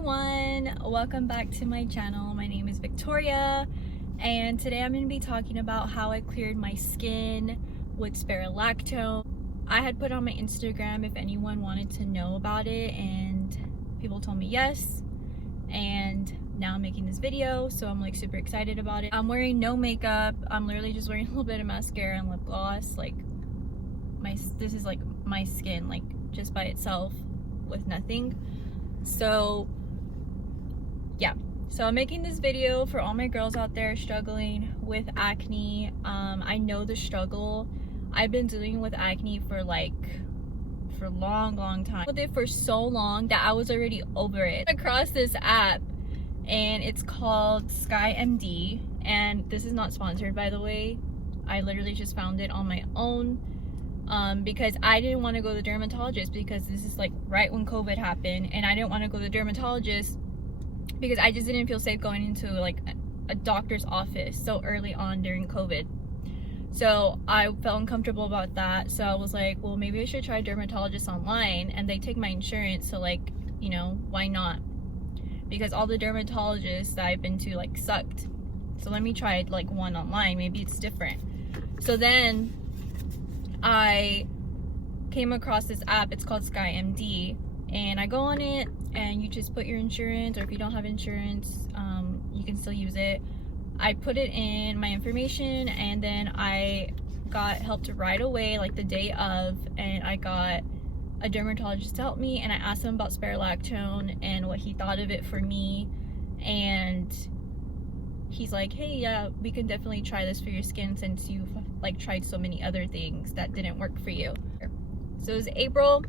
everyone, welcome back to my channel. My name is Victoria and today I'm going to be talking about how I cleared my skin with spironolactone. I had put on my Instagram if anyone wanted to know about it and people told me yes, and now I'm making this video, so I'm like super excited about it. I'm wearing no makeup. I'm literally just wearing a little bit of mascara and lip gloss. Like this is like my skin, like just by itself with nothing. So yeah, so I'm making this video for all my girls out there struggling with acne. I know the struggle. I've been dealing with acne for a long time. With it for so long that I was already over it. Across this app and it's called SkyMD, and this is not sponsored, by the way. I literally just found it on my own. Because I didn't want to go to the dermatologist because this is like right when COVID happened, and I didn't want to go to the dermatologist because I just didn't feel safe going into like a doctor's office so early on during COVID. So I felt uncomfortable about that. So I was like, well, maybe I should try a dermatologist online, and they take my insurance, so like, you know, why not? Because all the dermatologists that I've been to like sucked. So let me try like one online, maybe it's different. So then I came across this app. It's called SkyMD, and I go on it and you just put your insurance, or if you don't have insurance, you can still use it. I put it in my information, and then I got helped right away, like the day of, and I got a dermatologist to help me, and I asked him about spironolactone and what he thought of it for me, and he's like, hey, yeah, we can definitely try this for your skin since you've like tried so many other things that didn't work for you. So it was April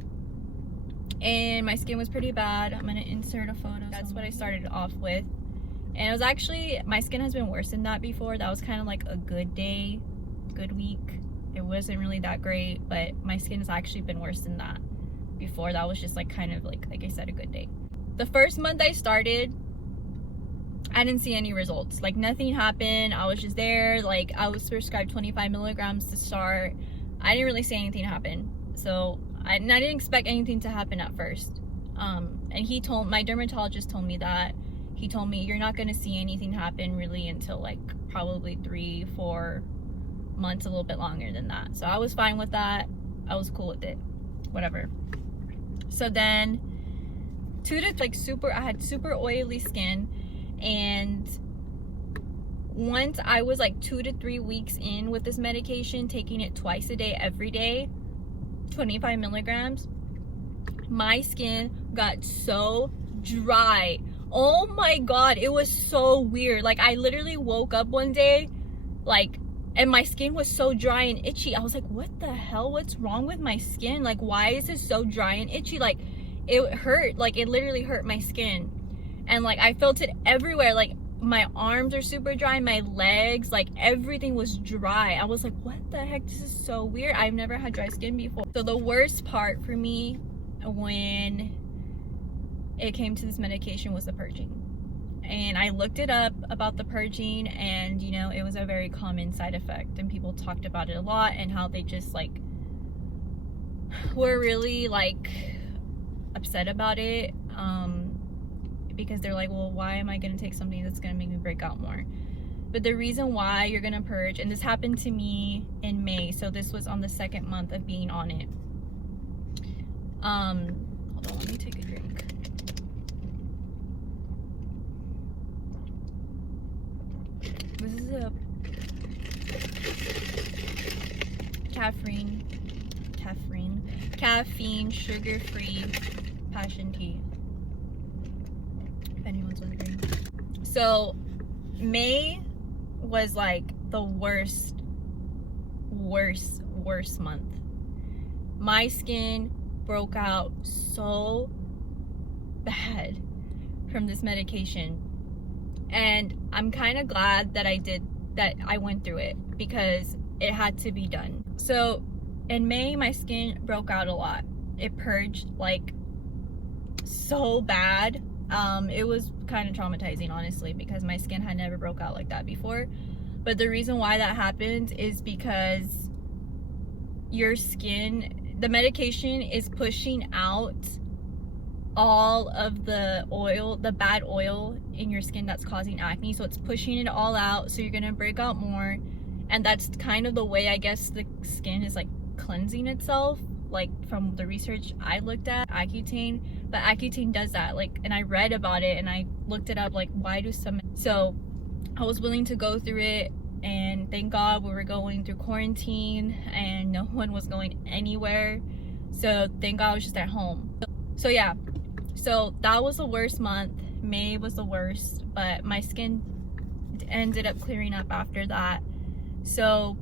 and my skin was pretty bad. I'm gonna insert a photo. That's what I started off with, and it was actually, my skin has been worse than that before. That was kind of like a good day, good week. It wasn't really that great, but my skin has actually been worse than that before. That was just like kind of like I said, a good day. The first month I started, I didn't see any results. Like nothing happened. I was just there. Like I was prescribed 25 milligrams to start. I didn't really see anything happen. So I didn't expect anything to happen at first. And my dermatologist told me that. He told me you're not going to see anything happen really until like probably 3-4 months, a little bit longer than that. So I was fine with that. I was cool with it. Whatever. So then I had super oily skin. And once I was like 2 to 3 weeks in with this medication, taking it twice a day, every day, 25 milligrams, my skin got so dry. Oh my god, it was so weird. Like I literally woke up one day, like, and my skin was so dry and itchy. I was like, what the hell? What's wrong with my skin? Like, why is it so dry and itchy? Like, it hurt. Like, it literally hurt my skin. And like I felt it everywhere. Like my arms are super dry, my legs, like everything was dry. I was like, what the heck, this is so weird. I've never had dry skin before. So the worst part for me when it came to this medication was the purging. And I looked it up about the purging, and you know, it was a very common side effect, and people talked about it a lot, and how they just like were really like upset about it, because they're like, well, why am I going to take something that's going to make me break out more? But the reason why you're going to purge, and this happened to me in May, so this was on the 2nd month of being on it. Hold on, let me take a drink. This is a caffeine sugar-free passion tea, if anyone's wondering. So May was like the worst month. My skin broke out so bad from this medication, and I'm kind of glad that I went through it, because it had to be done. So in May, my skin broke out a lot. It purged like so bad. It was kind of traumatizing, honestly, because my skin had never broke out like that before. But the reason why that happened is because your skin, the medication is pushing out all of the oil, the bad oil in your skin that's causing acne. So it's pushing it all out, so you're gonna break out more. And that's kind of the way, I guess, the skin is like cleansing itself, like from the research I looked at, Accutane. But Accutane does that, like, and I read about it and I looked it up, like, why do some. So I was willing to go through it, and thank God we were going through quarantine and no one was going anywhere, so thank God I was just at home. So yeah, so that was the worst month. May was the worst, but my skin ended up clearing up after that. So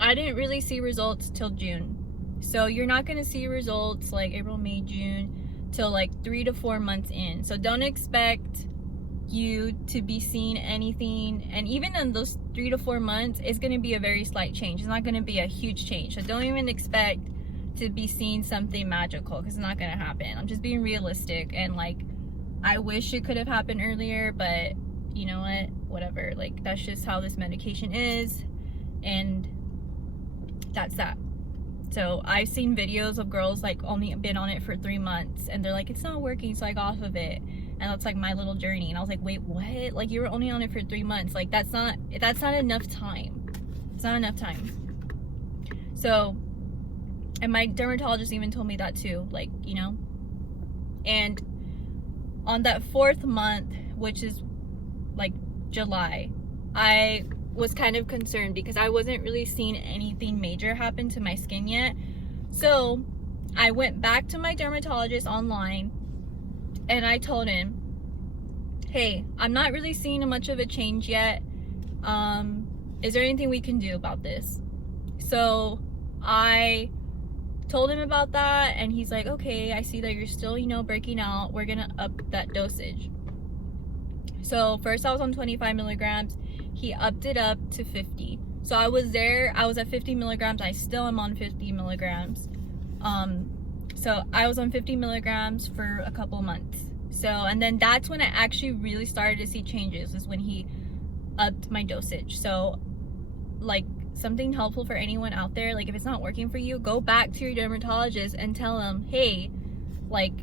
I didn't really see results till June. So you're not going to see results like April, May, June till like 3 to 4 months in. So don't expect you to be seeing anything, and even in those 3 to 4 months, it's going to be a very slight change. It's not going to be a huge change. So don't even expect to be seeing something magical, because it's not going to happen. I'm just being realistic, and like, I wish it could have happened earlier, but you know what, whatever. Like, that's just how this medication is, and that's that. So I've seen videos of girls like only been on it for 3 months and they're like, it's not working, so I got off of it. And that's like my little journey. And I was like, wait, what? Like, you were only on it for 3 months. Like, that's not enough time. It's not enough time. So, and my dermatologist even told me that too, like, you know. And on that 4th month, which is like July, I was kind of concerned because I wasn't really seeing anything major happen to my skin yet. So I went back to my dermatologist online and I told him, hey, I'm not really seeing much of a change yet. Is there anything we can do about this? So I told him about that, and he's like, okay, I see that you're still, you know, breaking out. We're gonna up that dosage. So first I was on 25 milligrams. He upped it up to 50. So I was at 50 milligrams. I still am on 50 milligrams. So I was on 50 milligrams for a couple months. So, and then that's when I actually really started to see changes, is when he upped my dosage. So like, something helpful for anyone out there, like, if it's not working for you, go back to your dermatologist and tell them, hey, like,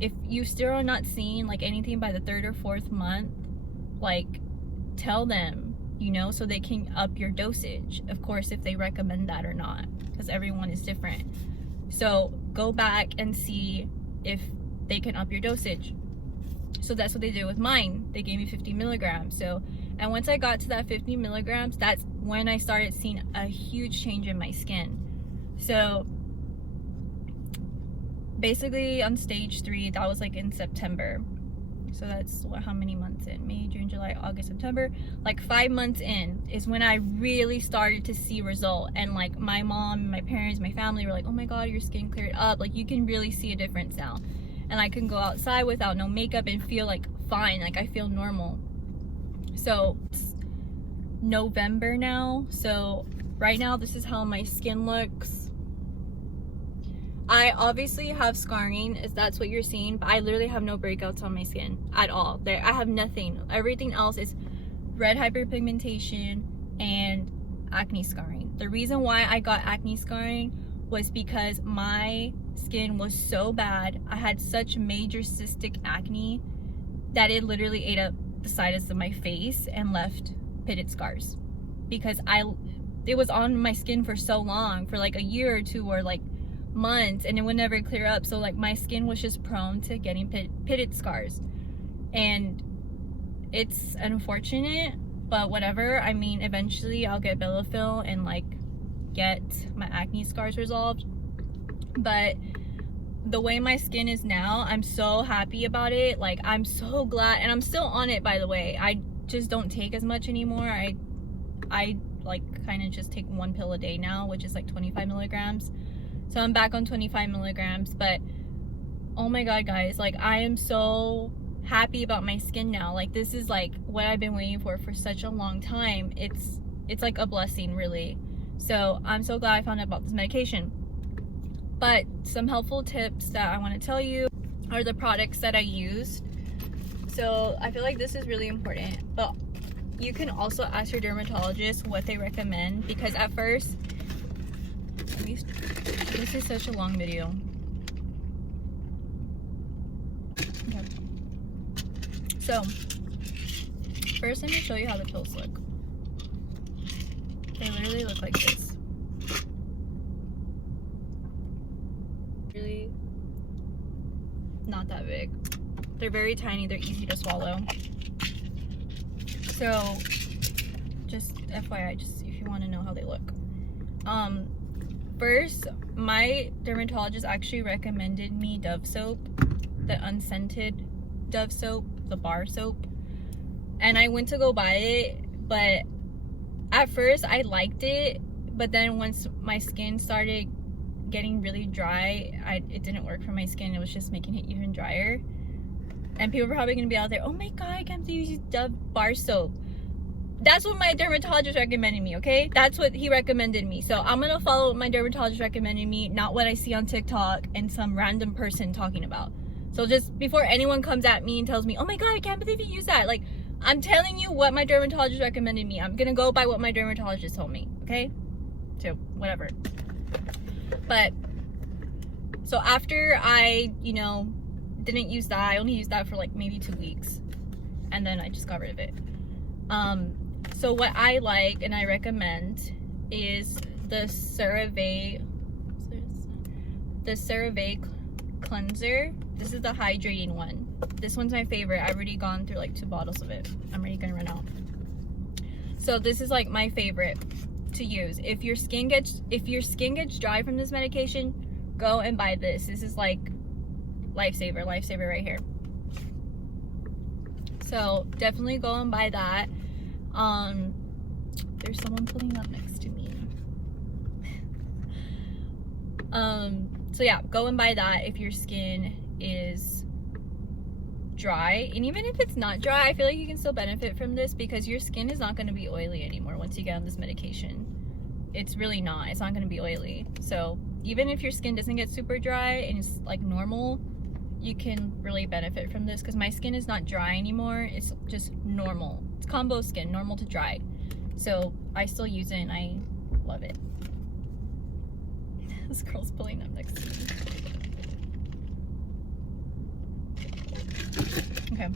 if you still are not seeing like anything by the 3rd or 4th month, like, tell them, you know, so they can up your dosage, of course, if they recommend that or not, because everyone is different. So go back and see if they can up your dosage. So that's what they did with mine. They gave me 50 milligrams. So, and once I got to that 50 milligrams, that's when I started seeing a huge change in my skin. So basically on stage 3, that was like in September. So that's how many months in? May, June, July, August, September. Like 5 months in is when I really started to see result. And like, my mom, my parents, my family were like, oh my God, your skin cleared up. Like, you can really see a difference now. And I can go outside without no makeup and feel like fine. Like, I feel normal. So it's November now. So right now, this is how my skin looks. I obviously have scarring, if that's what you're seeing, but I literally have no breakouts on my skin at all. I have nothing. Everything else is red hyperpigmentation and acne scarring. The reason why I got acne scarring was because my skin was so bad. I had such major cystic acne that it literally ate up the sides of my face and left pitted scars, because it was on my skin for so long, for like a year or 2 or like months, and it would never clear up. So like, my skin was just prone to getting pitted scars, and it's unfortunate, but whatever. I mean, eventually I'll get Belafil and like get my acne scars resolved. But the way my skin is now, I'm so happy about it. Like, I'm so glad, and I'm still on it, by the way. I just don't take as much anymore. I like kind of just take 1 pill a day now, which is like 25 milligrams. So I'm back on 25 milligrams, but oh my God, guys, like, I am so happy about my skin now. Like, this is like what I've been waiting for such a long time. It's like a blessing, really. So I'm so glad I found out about this medication. But some helpful tips that I want to tell you are the products that I used. So I feel like this is really important, but you can also ask your dermatologist what they recommend, because at first, this is such a long video. Okay. So first, let me show you how the pills look. They literally look like this. Really not that big. They're very tiny. They're easy to swallow. So just FYI, just if you want to know how they look. First, my dermatologist actually recommended me Dove soap, the unscented Dove soap, the bar soap, and I went to go buy it, but at first I liked it, but then once my skin started getting really dry, it didn't work for my skin. It was just making it even drier. And people are probably gonna be out there, oh my god, I can't believe you use Dove bar soap. That's what my dermatologist recommended me, okay? That's what he recommended me. So I'm gonna follow what my dermatologist recommended me, not what I see on TikTok and some random person talking about. So just before anyone comes at me and tells me, oh my god, I can't believe you use that. Like, I'm telling you what my dermatologist recommended me. I'm gonna go by what my dermatologist told me, okay? So, whatever. But, so after I, you know, didn't use that, I only used that for like maybe 2 weeks. And then I just got rid of it. So what I like and I recommend is the CERAVE cleanser. This is the hydrating one. This one's my favorite. I've already gone through like 2 bottles of it. I'm already gonna run out. So this is like my favorite to use. If your skin gets dry from this medication, go and buy this. This is like lifesaver right here. So definitely go and buy that. There's someone pulling up next to me. So yeah, go and buy that if your skin is dry. And even if it's not dry, I feel like you can still benefit from this because your skin is not going to be oily anymore once you get on this medication. It's really not. It's not going to be oily. So even if your skin doesn't get super dry and it's like normal, you can really benefit from this because my skin is not dry anymore. It's just normal. It's combo skin, normal to dry. So I still use it and I love it. This girl's pulling up next to me. Okay.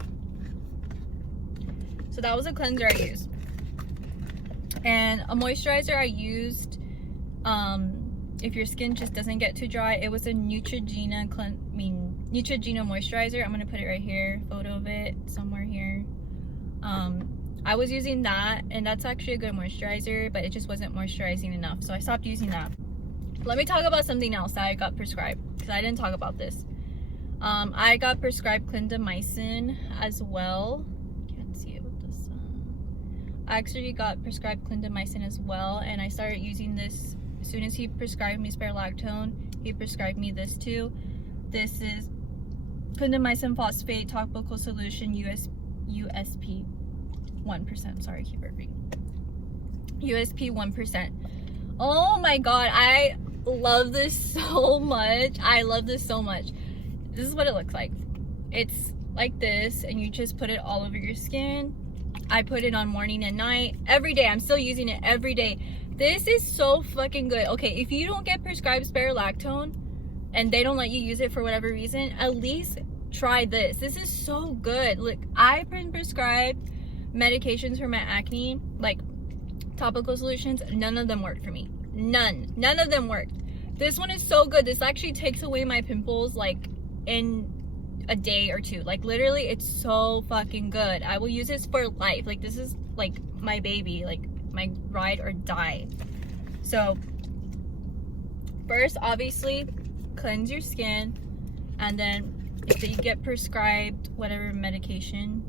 So that was a cleanser I used. And a moisturizer I used, if your skin just doesn't get too dry, it was a Neutrogena moisturizer. I'm gonna put it right here, photo of it somewhere here. I was using that, and that's actually a good moisturizer, but it just wasn't moisturizing enough, so I stopped using that. Let me talk about something else that I got prescribed, because I didn't talk about this. I got prescribed Clindamycin as well. Can't see it with the sun. I actually got prescribed Clindamycin as well, and I started using this as soon as he prescribed me Spironolactone. He prescribed me this too. This is Clindamycin Phosphate Topical Solution USP 1%. Sorry, I keep burping. USP 1%. Oh my god, I love this so much. I love this so much. This is what it looks like. It's like this, and you just put it all over your skin. I put it on morning and night every day. I'm still using it every day. This is so fucking good. Okay, if you don't get prescribed Spironolactone and they don't let you use it for whatever reason, at least try this. This is so good. Look, I've been prescribed medications for my acne, like topical solutions. None of them worked for me. None of them worked. This one is so good. This actually takes away my pimples like in a day or 2. Like literally, it's so fucking good. I will use this for life. Like this is like my baby, like my ride or die. So first, obviously, cleanse your skin, and then if you get prescribed whatever medication,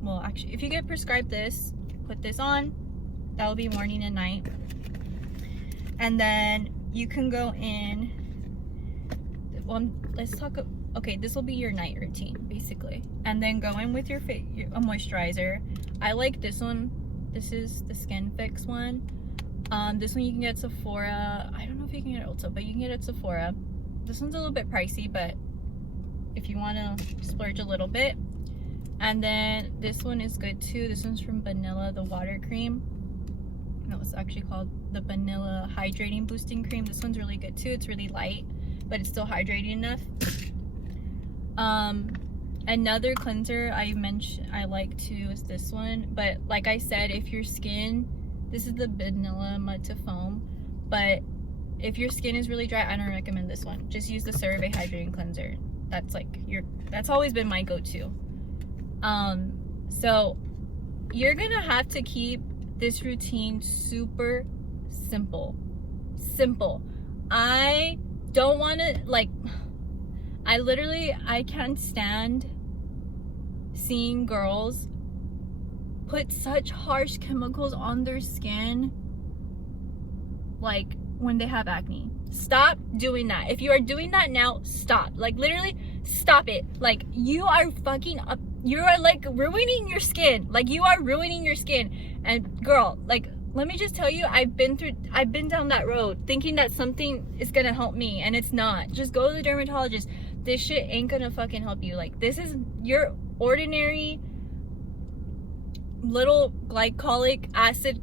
well, actually, if you get prescribed this, put this on. That will be morning and night. And then you can go in. Well, let's talk. Okay, this will be your night routine, basically. And then go in with your a moisturizer. I like this one. This is the SKINFIX one. This one you can get at Sephora. I don't know if you can get it Ulta, but you can get it at Sephora. This one's a little bit pricey, but if you want to splurge a little bit. And then this one is good too. This one's from BANILA, the water cream. No, it's actually called the BANILA Hydrating Boosting Cream. This one's really good too. It's really light, but it's still hydrating enough. Another cleanser I like too is this one, but like I said, if your skin, this is the BANILA mud to foam, but if your skin is really dry, I don't recommend this one. Just use the CERAVE hydrating cleanser. That's like that's always been my go-to. So you're gonna have to keep this routine super simple. I don't want to, like, I can't stand seeing girls put such harsh chemicals on their skin, like when they have acne. Stop doing that. If you are doing that now, stop. Like, literally stop it. Like, you are fucking up. You are like ruining your skin. Like, you are ruining your skin. And girl, like, let me just tell you, I've been down that road thinking that something is gonna help me, and it's not. Just go to the dermatologist. This shit ain't gonna fucking help you. Like, this is your ordinary little glycolic acid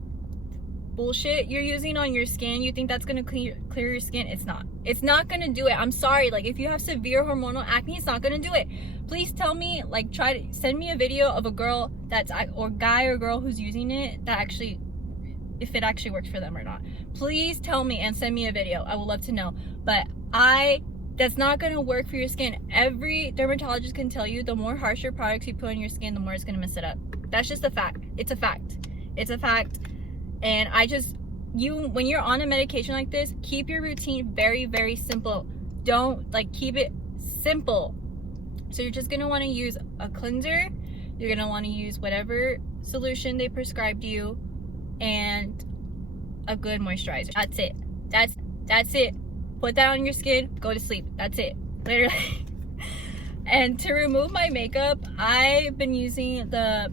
bullshit you're using on your skin. You think that's gonna clear your skin? It's not. It's not gonna do it. I'm sorry. Like, if you have severe hormonal acne, it's not gonna do it. Please tell me, like, try to send me a video of a girl that's, or guy or girl who's using it, that actually, if it actually works for them or not. Please tell me and send me a video. I would love to know. But that's not gonna work for your skin. Every dermatologist can tell you, the more harsher products you put on your skin, the more it's gonna mess it up. That's just a fact. It's a fact. It's a fact. And when you're on a medication like this, keep your routine very, very simple. Don't, like, keep it simple. So you're just gonna wanna use a cleanser. You're gonna wanna use whatever solution they prescribed you, and a good moisturizer. That's it. That's it. Put that on your skin, go to sleep. That's it, literally. And to remove my makeup, I've been using the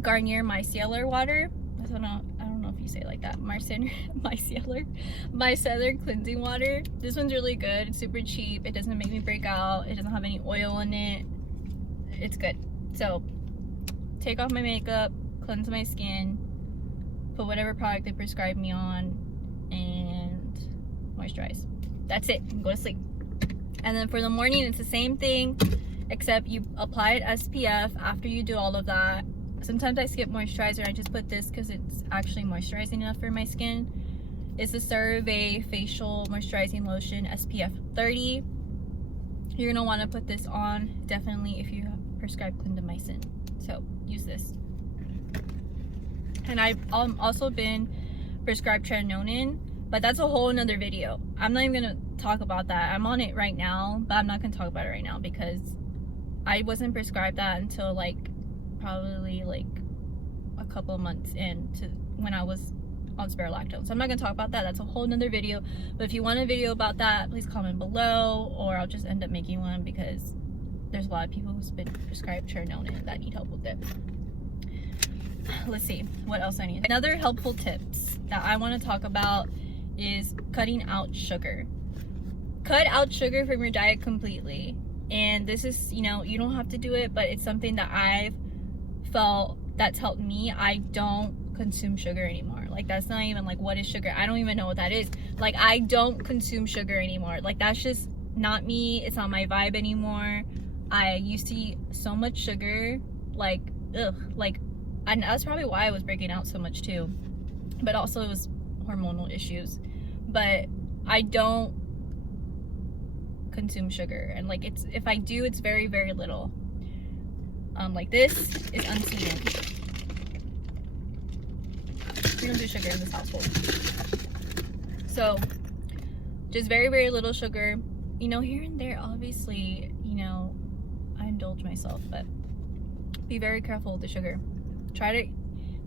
Garnier micellar water. I don't know if you say it like that. Micellar cleansing water. This one's really good. It's super cheap. It doesn't make me break out. It doesn't have any oil in it. It's good. So take off my makeup, cleanse my skin, put whatever product they prescribe me on, and moisturize. That's it. Go to sleep. And then for the morning, it's the same thing, except you apply it SPF after you do all of that. Sometimes I skip moisturizer. I just put this because it's actually moisturizing enough for my skin. It's the CERAVE facial moisturizing lotion, SPF 30. You're gonna want to put this on definitely if you have prescribed Clindamycin. So use this. And I've also been prescribed tretinoin, but that's a whole another video. I'm not even gonna talk about that. I'm on it right now, but I'm not gonna talk about it right now because I wasn't prescribed that until like probably like a couple of months into when I was on Spironolactone. So I'm not gonna talk about that. That's a whole nother video. But if you want a video about that, please comment below, or I'll just end up making one because there's a lot of people who's been prescribed tretinoin that need help with it. Let's see what else I need. Another helpful tips that I want to talk about is cutting out sugar. Cut out sugar from your diet completely. And this is, you know, you don't have to do it, but it's something that I've felt that's helped me. I don't consume sugar anymore. Like, that's not even like, what is sugar? I don't even know what that is. Like, I don't consume sugar anymore. Like, that's just not me. It's not my vibe anymore. I used to eat so much sugar, like, ugh, like, and that's probably why I was breaking out so much too. But also it was hormonal issues. But I don't consume sugar, and like, it's, if I do, it's very, very little. Like, this is unsweetened. We don't do sugar in this household. So just very, very little sugar. You know, here and there, obviously, you know, I indulge myself, but be very careful with the sugar. Try to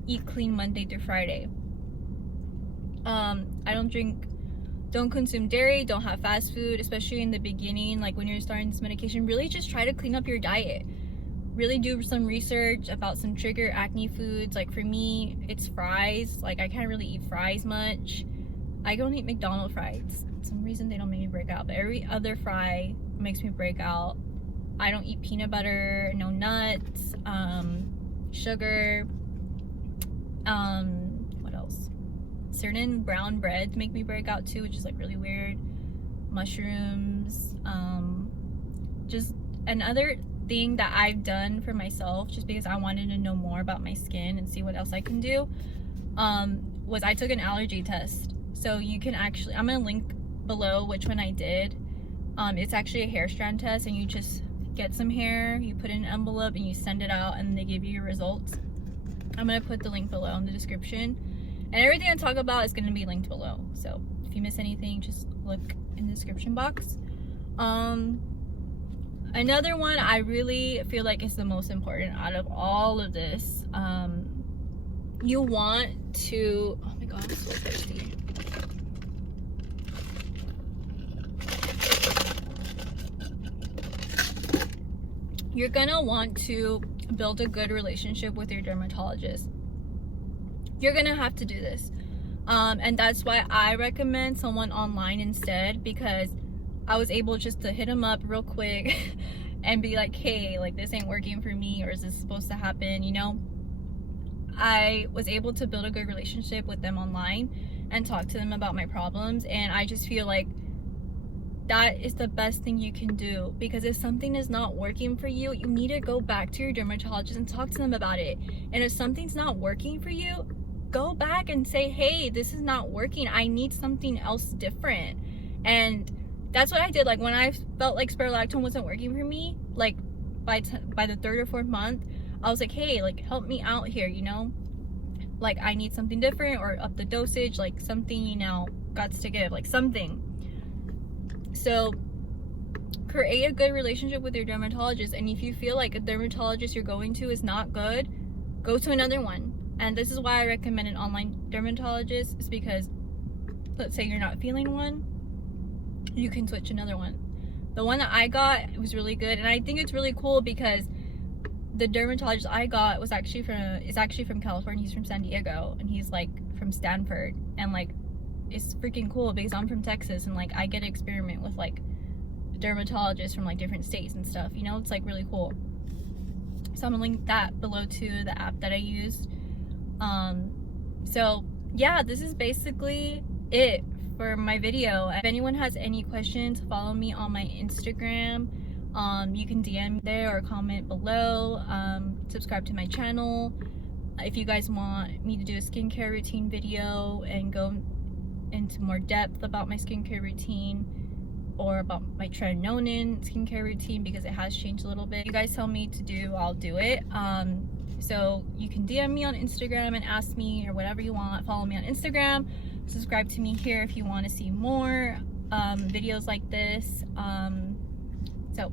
eat clean Monday through Friday. I don't consume dairy, don't have fast food, especially in the beginning, like when you're starting this medication. Really just try to clean up your diet. Really do some research about some trigger acne foods. Like, for me, it's fries. Like, I can't really eat fries much. I don't eat McDonald's fries. For some reason they don't make me break out, but every other fry makes me break out. I don't eat peanut butter, no nuts, sugar, what else? Certain brown breads make me break out too, which is like really weird. Mushrooms, just another thing that I've done for myself, just because I wanted to know more about my skin and see what else I can do, was I took an allergy test. So you can actually, I'm gonna link below which one I did. It's actually a hair strand test, and you just get some hair, you put it in an envelope, and you send it out, and they give you your results. I'm gonna put the link below in the description, and everything I talk about is gonna be linked below. So if you miss anything, just look in the description box. Another one I really feel like is the most important out of all of this. You want to, oh my god, I'm so thirsty. You're gonna want to build a good relationship with your dermatologist. You're gonna have to do this. And that's why I recommend someone online instead, because I was able just to hit him up real quick and be like, hey, like, this ain't working for me, or is this supposed to happen, you know? I was able to build a good relationship with them online and talk to them about my problems, and I just feel like that is the best thing you can do, because if something is not working for you, you need to go back to your dermatologist and talk to them about it. And if something's not working for you, go back and say, hey, this is not working, I need something else different. And that's what I did. Like, when I felt like spironolactone wasn't working for me, like by the 3rd or 4th month, I was like, hey, like, help me out here, you know, like, I need something different, or up the dosage, like something, you know, gots to give, like something. So create a good relationship with your dermatologist, and if you feel like a dermatologist you're going to is not good, go to another one. And this is why I recommend an online dermatologist, is because let's say you're not feeling one, you can switch another one. The one that I got, it was really good, and I think it's really cool because the dermatologist I got is actually from California. He's from San Diego, and he's like from Stanford, and like, it's freaking cool because I'm from Texas, and like, I get to experiment with like dermatologists from like different states and stuff, you know. It's like really cool. So I'm gonna link that below to the app that I used. So yeah, this is basically it for my video. If anyone has any questions, follow me on my Instagram. You can DM me there or comment below. Subscribe to my channel. If you guys want me to do a skincare routine video and go into more depth about my skincare routine, or about my tretinoin skincare routine, because it has changed a little bit, you guys tell me to do, I'll do it. So you can DM me on Instagram and ask me, or whatever you want. Follow me on Instagram, subscribe to me here if you want to see more videos like this. So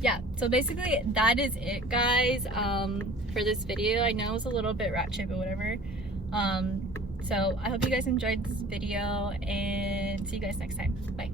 yeah, so basically that is it, guys, for this video. I know it was a little bit ratchet, but whatever. So I hope you guys enjoyed this video, and see you guys next time. Bye.